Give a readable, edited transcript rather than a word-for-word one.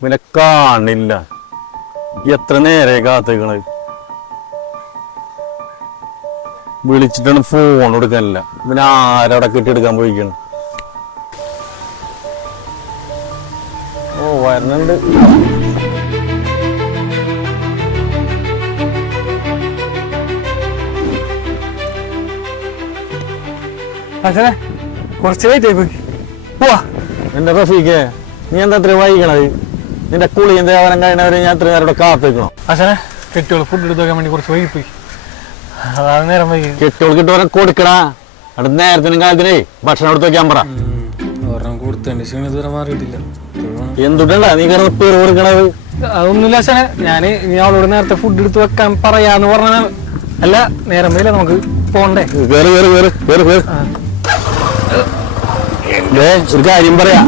പിന്നെ കാണില്ല. എത്ര നേരെ കാത്തേക്കണത്. വിളിച്ചിട്ടാണ് ഫോൺ കൊടുക്കാനില്ല. പിന്നെ ആരവിടെ കെട്ടിയെടുക്കാൻ പോയിക്കണം. ഓ വരണുണ്ട്. കുറച്ച് ലേറ്റായി പോയി. പോവാ. എന്റെ റഫീഖേ, നീ എന്താ ഇത്ര വൈകണത്? നിന്റെ കുളി എന്താ അവനം കഴിഞ്ഞവരെ ഞാൻ ഇത്ര നേരം കാത്തേക്കണോ? അച്ഛനെ കെട്ടിയോളൂ ഫുഡ് എടുത്ത് വെക്കാൻ വേണ്ടി കുറച്ച് വൈകിപ്പോയി. അതാണ് നേരം വൈകി. കെട്ടിയോൾ കിട്ടുവരെ കൊടുക്കടാ. അടുത്ത നേരത്തിനും കാലത്തിനേ ഭക്ഷണം എടുത്ത് വെക്കാൻ പറ. ഒരെണ്ണം കൊടുത്തതിന്റെ ക്ഷീണം ഇതുവരെ മാറിയിട്ടില്ല. എന്തുട്ടണ്ട നീ കിടന്ന് പേര് കൊടുക്കണത്? അതൊന്നുമില്ല അച്ഛനെ, ഞാൻ അവളോട് നേരത്തെ ഫുഡ് എടുത്ത് വെക്കാൻ പറയാന്ന് പറഞ്ഞ. അല്ല നേരം വൈകില്ല, നമുക്ക് പോണ്ടേ. കേറ് കേറ് കേറ് കേറ് കേറ്. ഒരു കാര്യം പറയാ.